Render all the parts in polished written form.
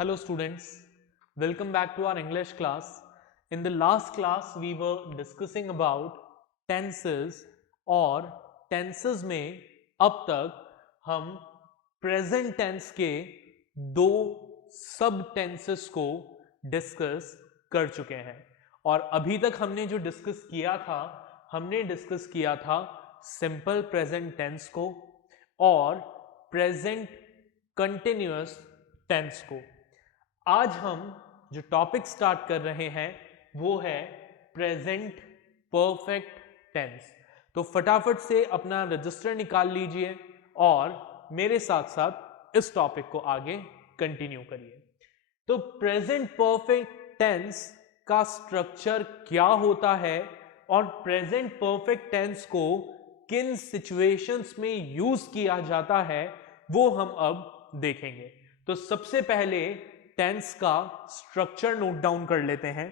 Hello students, welcome back to our English class. In the last class we were discussing about tenses और tenses में अब तक हम present tense के दो सब tenses को डिस्कस कर चुके हैं और अभी तक हमने जो डिस्कस किया था हमने डिस्कस किया था सिंपल प्रेजेंट टेंस को और प्रेजेंट कंटिन्यूअस टेंस को। आज हम जो टॉपिक स्टार्ट कर रहे हैं वो है प्रेजेंट परफेक्ट टेंस। तो फटाफट से अपना रजिस्टर निकाल लीजिए और मेरे साथ साथ इस टॉपिक को आगे कंटिन्यू करिए। तो प्रेजेंट परफेक्ट टेंस का स्ट्रक्चर क्या होता है और प्रेजेंट परफेक्ट टेंस को किन सिचुएशंस में यूज किया जाता है वो हम अब देखेंगे। तो सबसे पहले टेंस का स्ट्रक्चर नोट डाउन कर लेते हैं।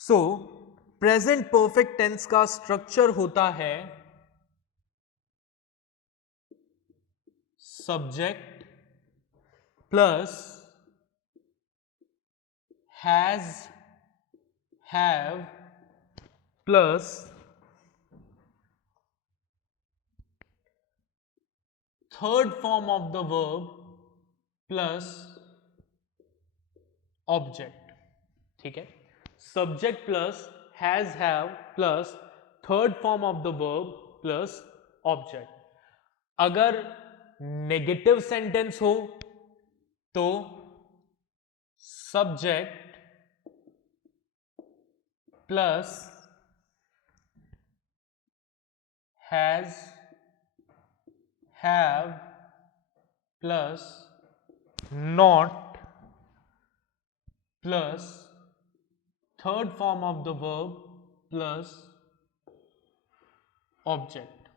सो प्रेजेंट परफेक्ट टेंस का स्ट्रक्चर होता है subject plus has have plus third form of the verb plus object. ठीक है, subject plus has have plus third form of the verb plus object. अगर negative sentence हो तो subject plus has have plus not plus third form of the verb plus object.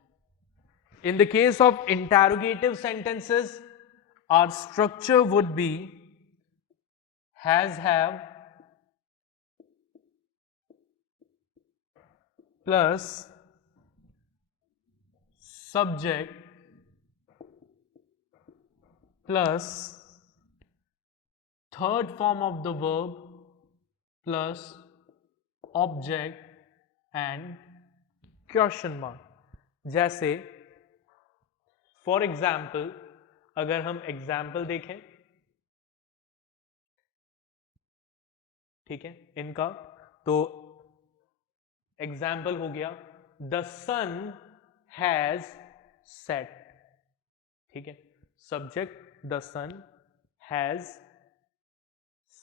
In the case of interrogative sentences, our structure would be has have plus subject plus third form of the verb plus object and question mark। जैसे for example अगर हम example देखें, ठीक है, इनका तो example हो गया द सन हैज सेट। ठीक है, subject the sun has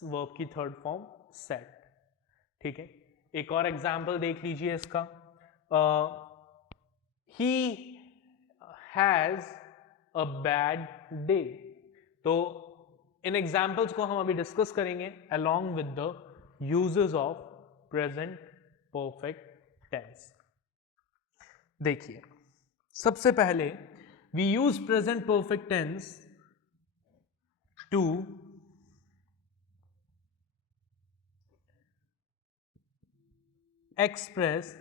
verb की थर्ड फॉर्म सेट। ठीक है, एक और एग्जाम्पल देख लीजिए इसका, he has a bad day. तो इन एग्जाम्पल्स को हम अभी डिस्कस करेंगे along with the uses of present perfect tense। देखिए, सबसे पहले we use present perfect tense to express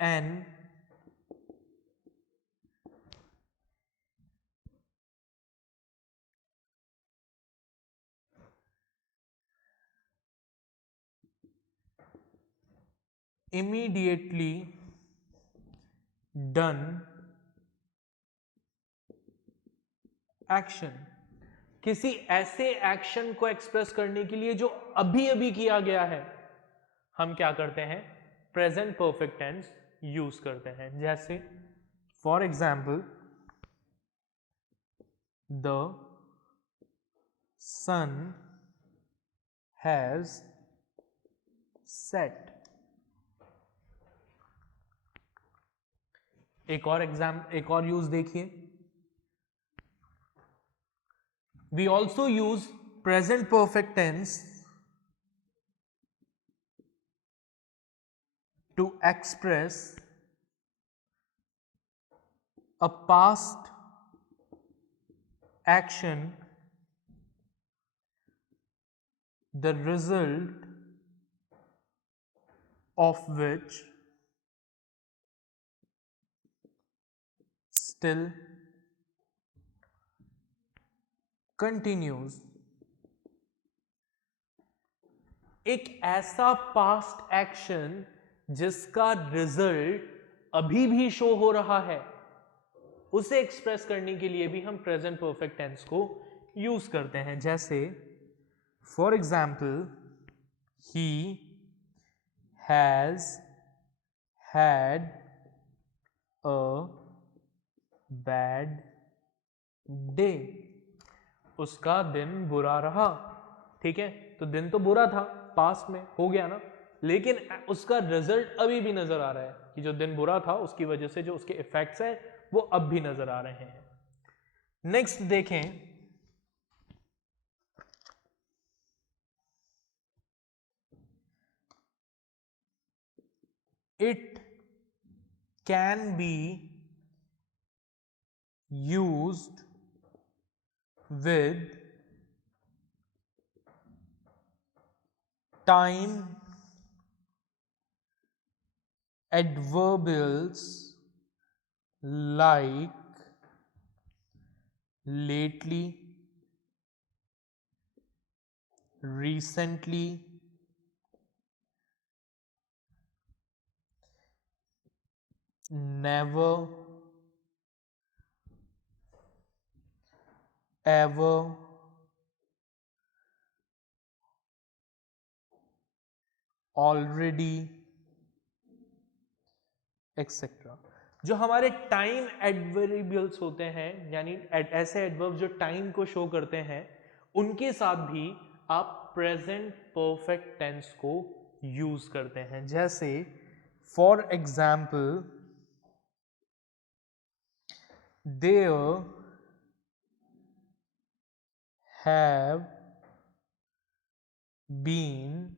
an immediately done action. किसी ऐसे एक्शन को एक्सप्रेस करने के लिए जो अभी अभी किया गया है हम क्या करते हैं, प्रेजेंट परफेक्ट टेंस यूज करते हैं। जैसे for example the sun has set. एक और यूज देखिए, we also use present perfect tense to express a past action, the result of which still continues एक ऐसा पास्ट एक्शन जिसका रिजल्ट अभी भी शो हो रहा है, उसे एक्सप्रेस करने के लिए भी हम प्रेजेंट परफेक्ट टेंस को यूज करते हैं। जैसे for example, he has had a bad day, उसका दिन बुरा रहा। ठीक है, तो दिन तो बुरा था, पास्ट में हो गया ना, लेकिन उसका रिजल्ट अभी भी नजर आ रहा है कि जो दिन बुरा था उसकी वजह से जो उसके इफेक्ट्स हैं वो अब भी नजर आ रहे हैं। नेक्स्ट देखें, it can be used with time adverbials like lately, recently, never, ever, already, etcetera. जो हमारे टाइम एडवर्बियल्स होते हैं, यानी ऐसे एडवर्ब जो टाइम को शो करते हैं, उनके साथ भी आप प्रेजेंट परफेक्ट टेंस को यूज करते हैं। जैसे for example, there have been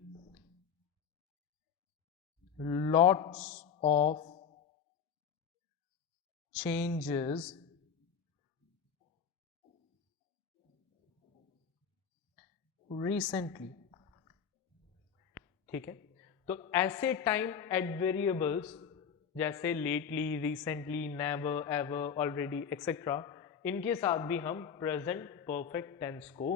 lots of changes recently। ठीक है, तो ऐसे टाइम एडवेरिएबल्स जैसे lately, recently, never, ever, already, etcetera, इनके साथ भी हम प्रेजेंट परफेक्ट टेंस को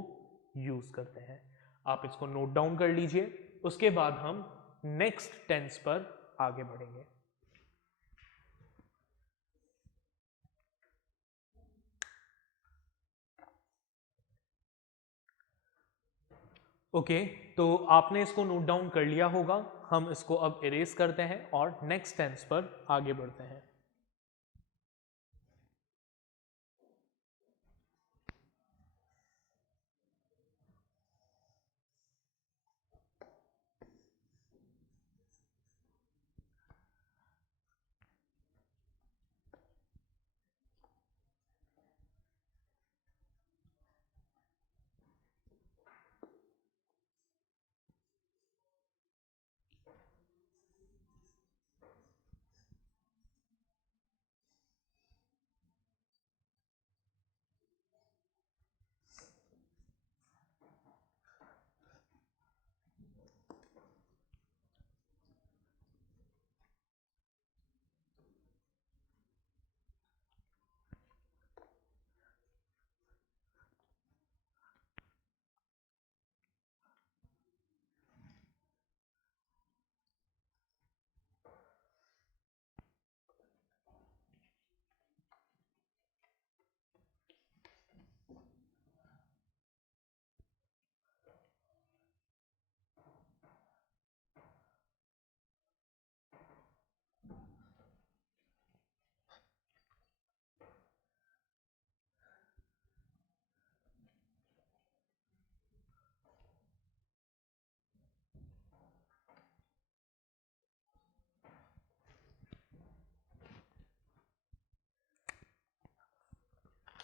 यूज करते हैं। आप इसको नोट डाउन कर लीजिए, उसके बाद हम नेक्स्ट टेंस पर आगे बढ़ेंगे। ओके, तो आपने इसको नोट डाउन कर लिया होगा। हम इसको अब इरेज करते हैं और नेक्स्ट टेंस पर आगे बढ़ते हैं।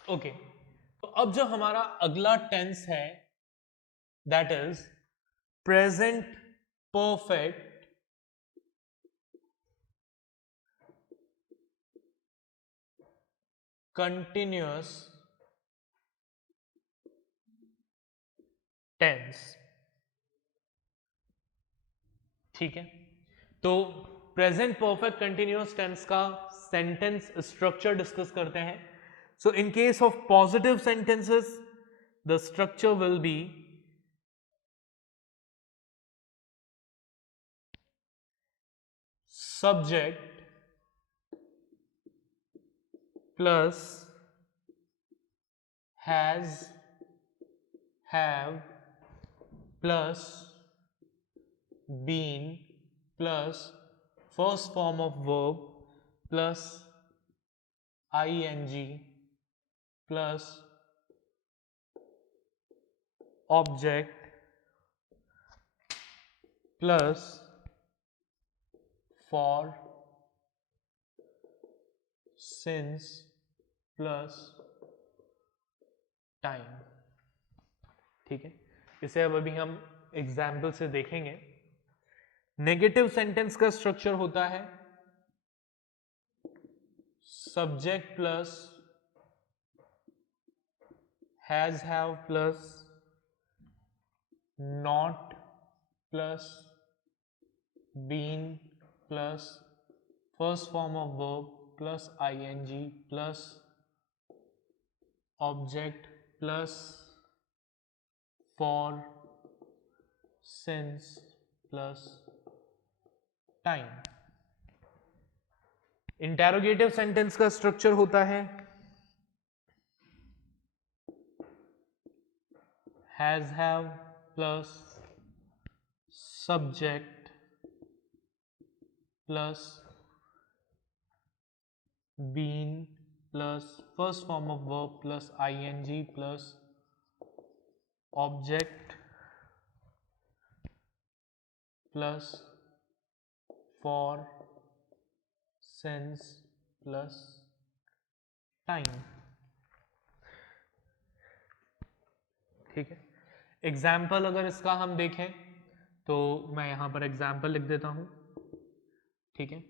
ओके, तो अब जो हमारा अगला टेंस है that is present perfect continuous tense. ठीक है, तो प्रेजेंट परफेक्ट कंटिन्यूअस टेंस का सेंटेंस स्ट्रक्चर डिस्कस करते हैं। So in case of positive sentences, the structure will be subject plus has, have plus been plus first form of verb plus ing plus object plus for, since plus time. ठीक है, इसे अब अभी हम example से देखेंगे। Negative sentence का structure होता है subject plus has, have plus not plus been plus first form of verb plus ing plus object plus for, since plus time. Interrogative sentence का स्ट्रक्चर होता है has, have plus subject plus been plus first form of verb plus ing plus object plus for, since plus time. ठीक है, example अगर इसका हम देखें तो मैं यहां पर एग्जाम्पल लिख देता हूं। ठीक है,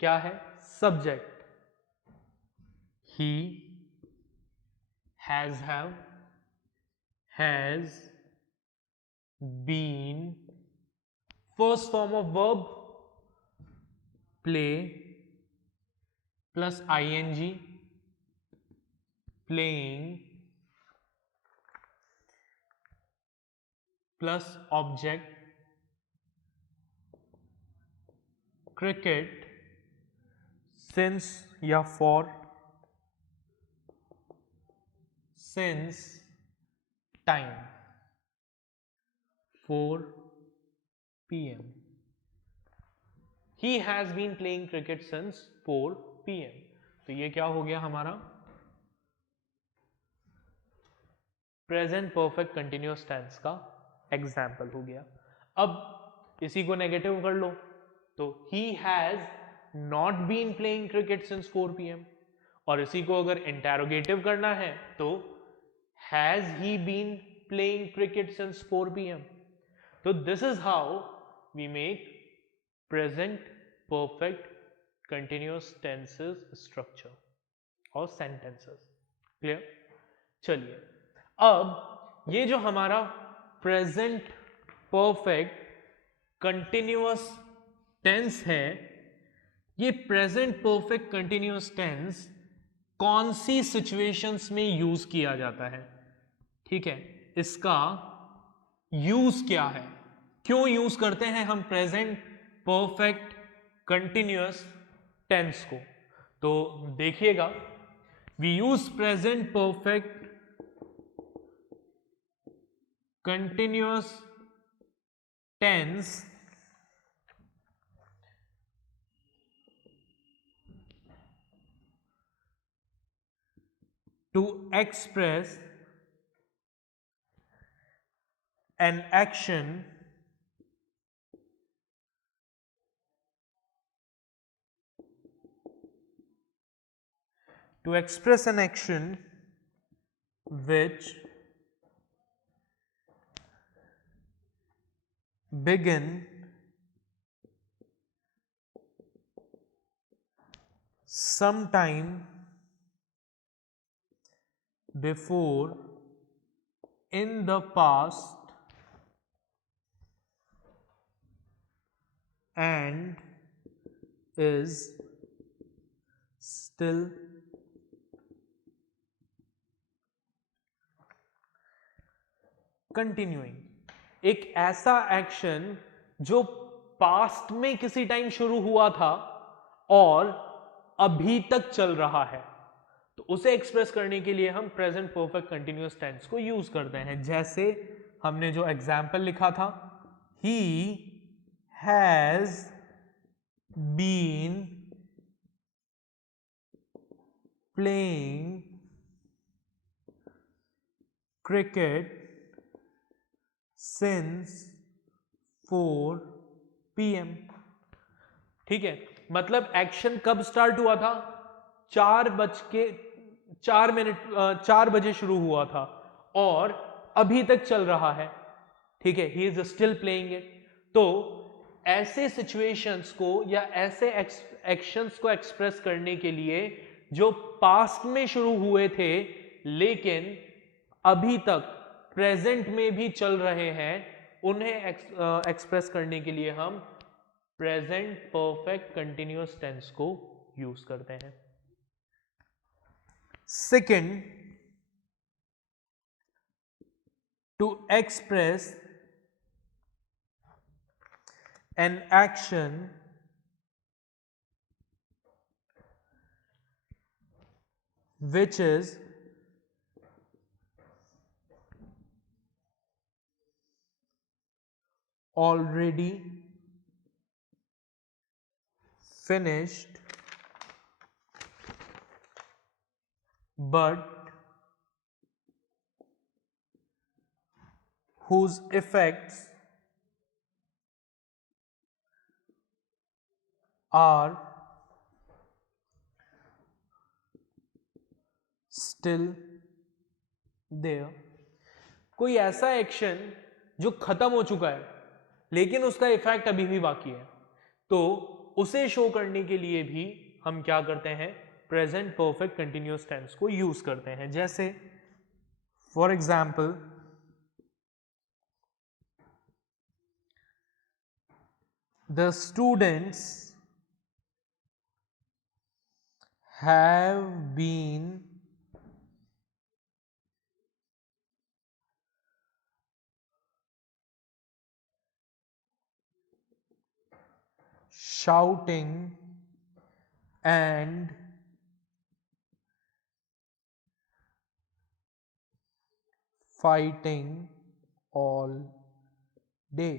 क्या है subject he, has, have, has been, first form of verb play plus ing playing plus object cricket, since या for, since time 4 p.m. He has been playing cricket since 4 p.m. तो ये क्या हो गया हमारा प्रेजेंट परफेक्ट कंटिन्यूअस टेंस का example हो गया। अब इसी को नेगेटिव कर लो तो he has not been playing cricket since 4 p.m. और इसी को अगर इंटेरोगेटिव करना है तो has he been playing cricket since 4 p.m. तो this is how we make present perfect continuous tenses structure और sentences। क्लियर? चलिए, अब ये जो हमारा प्रेजेंट परफेक्ट कंटिन्यूअस टेंस है, ये प्रेजेंट परफेक्ट कंटिन्यूअस टेंस कौन सी सिचुएशंस में यूज किया जाता है? ठीक है, इसका यूज क्या है, क्यों यूज करते हैं हम प्रेजेंट परफेक्ट कंटिन्यूअस टेंस को? तो देखिएगा, we use present perfect continuous tense to express an action which begin sometime before in the past and is still continuing, एक ऐसा एक्शन जो पास्ट में किसी टाइम शुरू हुआ था और अभी तक चल रहा है, तो उसे एक्सप्रेस करने के लिए हम प्रेजेंट परफेक्ट कंटिन्यूअस टेंस को यूज करते हैं। जैसे हमने जो एग्जाम्पल लिखा था, he has been playing cricket since 4 PM। ठीक है, मतलब एक्शन कब स्टार्ट हुआ था? 4 बजे शुरू हुआ था और अभी तक चल रहा है। ठीक है, he is still playing it. तो ऐसे सिचुएशंस को या ऐसे एक्शंस को एक्सप्रेस करने के लिए जो पास्ट में शुरू हुए थे लेकिन अभी तक प्रेजेंट में भी चल रहे हैं, उन्हें एक्सप्रेस करने के लिए हम प्रेजेंट परफेक्ट कंटिन्यूअस टेंस को यूज करते हैं। Second, to express an action which is already finished but whose effects are still there। कोई ऐसा एक्शन जो खत्म हो चुका है लेकिन उसका इफेक्ट अभी भी बाकी है, तो उसे शो करने के लिए भी हम क्या करते हैं? प्रेजेंट परफेक्ट कंटिन्यूअस टेंस को यूज करते हैं। जैसे for example, the students have been shouting and fighting all day।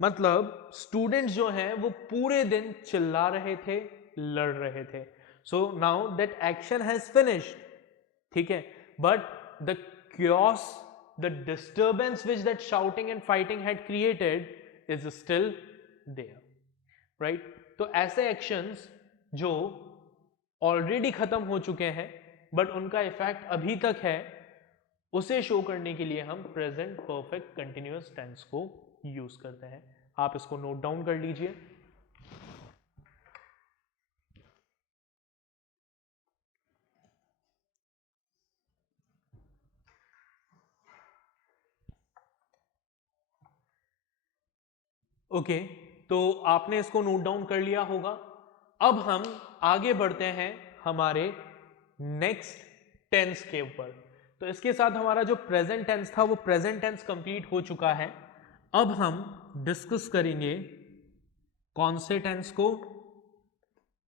मतलब स्टूडेंट्स जो हैं वो पूरे दिन चिल्ला रहे थे, लड़ रहे थे। So now that action has finished, ठीक है, but the chaos, the disturbance which that shouting and fighting had created is still there, right? तो ऐसे एक्शंस जो ऑलरेडी खत्म हो चुके हैं बट उनका इफेक्ट अभी तक है, उसे शो करने के लिए हम प्रेजेंट परफेक्ट कंटिन्यूअस टेंस को यूज करते हैं। आप इसको नोट डाउन कर लीजिए। ओके, तो आपने इसको नोट डाउन कर लिया होगा। अब हम आगे बढ़ते हैं हमारे नेक्स्ट टेंस के ऊपर। तो इसके साथ हमारा जो प्रेजेंट टेंस था वो प्रेजेंट टेंस कंप्लीट हो चुका है। अब हम डिस्कस करेंगे कौन से टेंस को?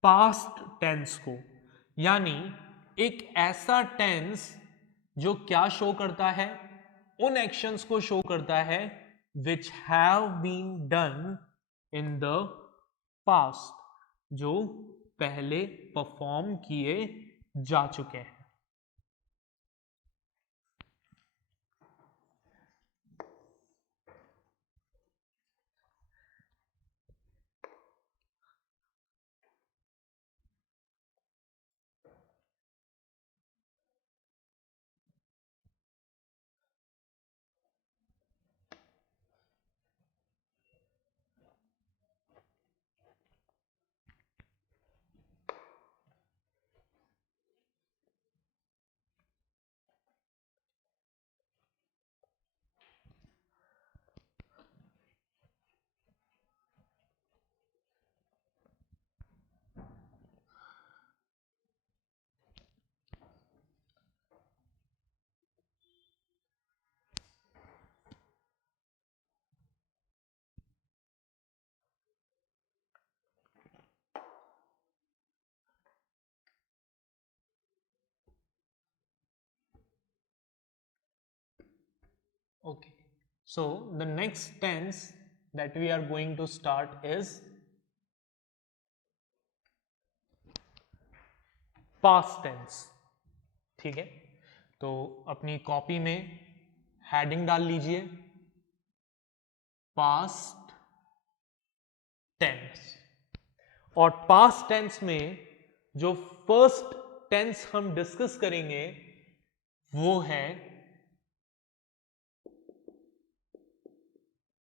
पास्ट टेंस को, यानी एक ऐसा टेंस जो क्या शो करता है? उन एक्शंस को शो करता है which have been done in the past, जो पहले परफॉर्म किए जा चुके हैं। Okay, so the next tense that we are going to start is past tense. ठीक है, तो अपनी कॉपी में हेडिंग डाल लीजिए पास्ट टेंस। और पास्ट टेंस में जो फर्स्ट टेंस हम डिस्कस करेंगे वो है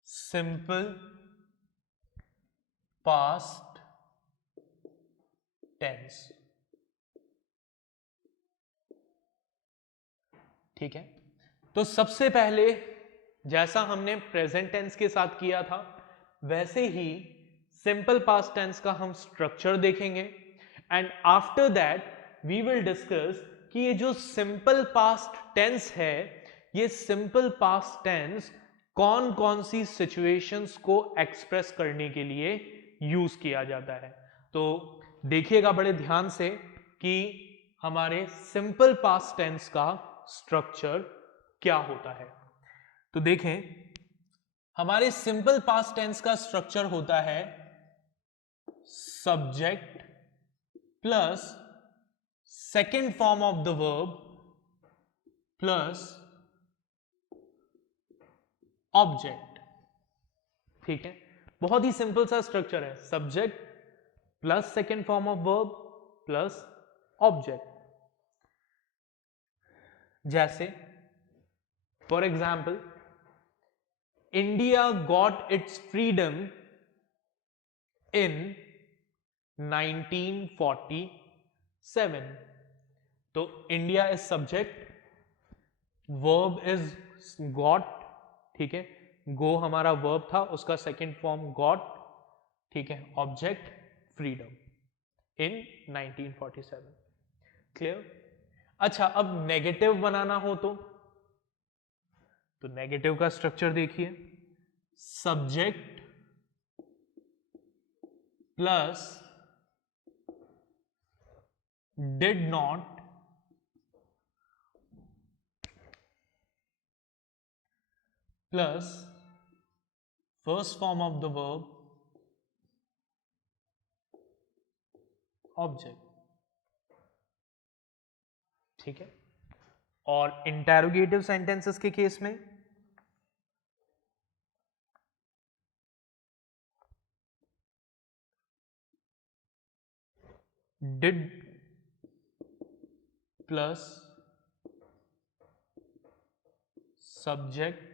सिंपल पास्ट टेंस। ठीक है, तो सबसे पहले जैसा हमने प्रेजेंट टेंस के साथ किया था वैसे ही सिंपल पास्ट टेंस का हम स्ट्रक्चर देखेंगे and after that we will discuss कि ये जो सिंपल पास्ट टेंस है ये सिंपल पास्ट टेंस कौन कौन सी सिचुएशंस को एक्सप्रेस करने के लिए यूज किया जाता है। तो देखिएगा बड़े ध्यान से कि हमारे सिंपल पास्ट टेंस का स्ट्रक्चर क्या होता है। तो देखें हमारे सिंपल पास्ट टेंस का स्ट्रक्चर होता है subject plus second form of the verb plus object. ठीक है, बहुत ही सिंपल सा स्ट्रक्चर है, subject plus second form of verb plus object. जैसे for example India got its freedom in 1947। तो India is subject, verb is got. ठीक है, गो हमारा वर्ब था, उसका सेकेंड फॉर्म गॉट। ठीक है, ऑब्जेक्ट फ्रीडम इन 1947। क्लियर? अच्छा, अब नेगेटिव बनाना हो तो नेगेटिव का स्ट्रक्चर देखिए, subject plus did not plus first form of the verb object. ठीक है, और इंटेरोगेटिव सेंटेंसेस के केस में did plus subject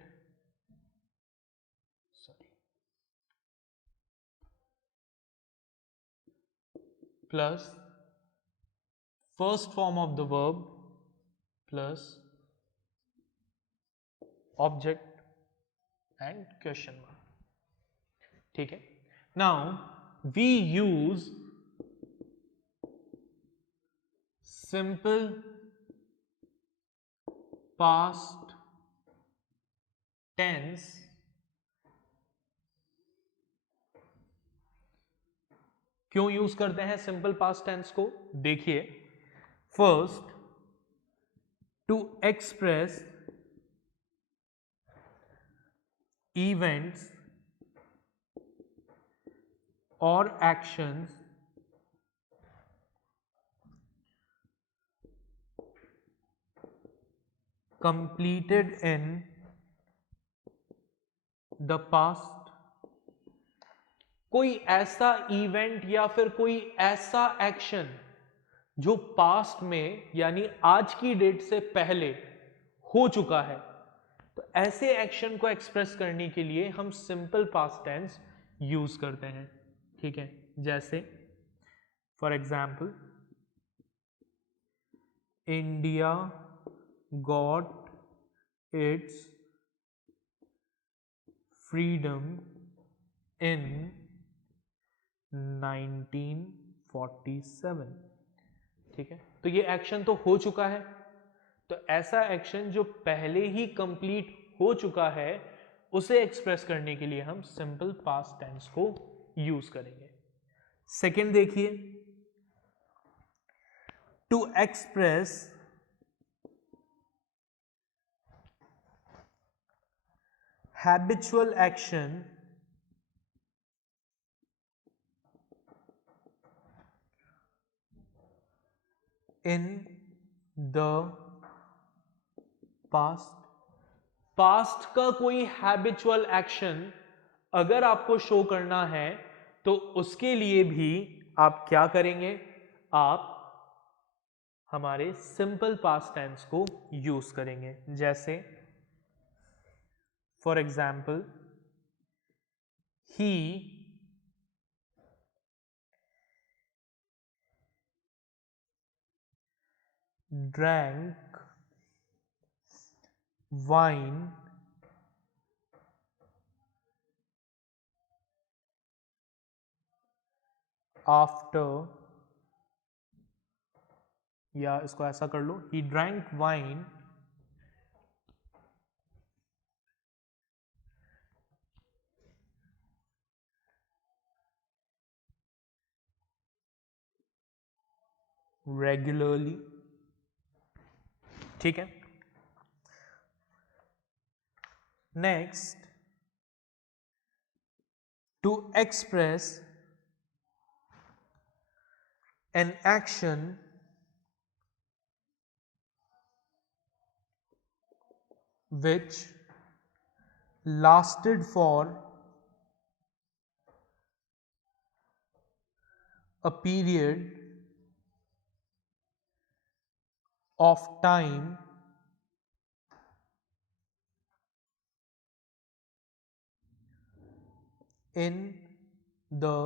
plus first form of the verb plus object and question mark. ठीक है, now we use simple past tense क्यों use करते हैं सिंपल पास्ट टेंस को? देखिए, फर्स्ट टू एक्सप्रेस इवेंट्स और actions completed in the past। कोई ऐसा इवेंट या फिर कोई ऐसा एक्शन जो पास्ट में यानी आज की डेट से पहले हो चुका है, तो ऐसे एक्शन को एक्सप्रेस करने के लिए हम सिंपल पास्ट टेंस यूज करते हैं। ठीक है, जैसे for example India got its freedom in 1947। ठीक है, तो ये एक्शन तो हो चुका है, तो ऐसा एक्शन जो पहले ही कंप्लीट हो चुका है उसे एक्सप्रेस करने के लिए हम सिंपल पास्ट टेंस को यूज करेंगे। सेकेंड देखिए, to express habitual action in the past, past का कोई हैबिचुअल एक्शन अगर आपको शो करना है तो उसके लिए भी आप क्या करेंगे, आप हमारे सिंपल पास्ट टेंस को यूज करेंगे। जैसे for example he drank wine after, या इसको ऐसा कर लो, he drank wine regularly। ठीक है, next, to express an action which lasted for a period of time in the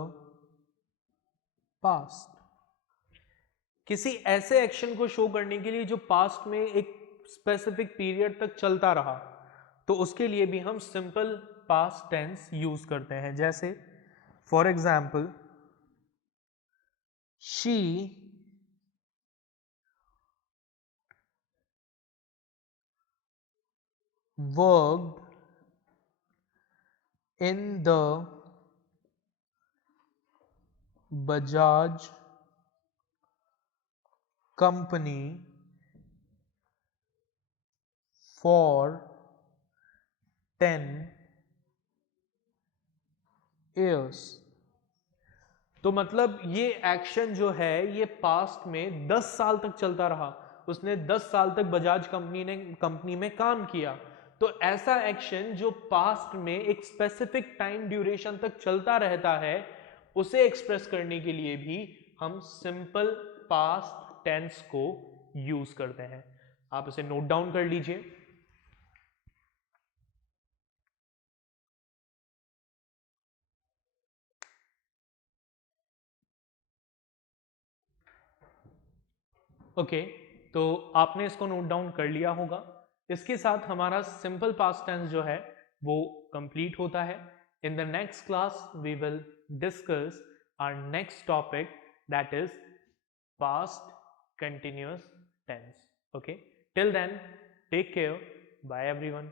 past। किसी ऐसे एक्शन को शो करने के लिए जो पास्ट में एक स्पेसिफिक पीरियड तक चलता रहा, तो उसके लिए भी हम सिंपल पास्ट टेंस यूज करते हैं। जैसे for example she worked in the Bajaj company for 10 years। तो मतलब ये एक्शन जो है ये पास्ट में 10 साल तक चलता रहा, उसने 10 साल तक बजाज कंपनी में काम किया। तो ऐसा एक्शन जो पास्ट में एक स्पेसिफिक टाइम ड्यूरेशन तक चलता रहता है, उसे एक्सप्रेस करने के लिए भी हम सिंपल पास्ट टेंस को यूज करते हैं। आप इसे नोट डाउन कर लीजिए। ओके, तो आपने इसको नोट डाउन कर लिया होगा। इसके साथ हमारा सिंपल पास्ट टेंस जो है वो कंप्लीट होता है। In the next class we will discuss our next topic, that is past continuous tense. Okay, till then take care, bye everyone.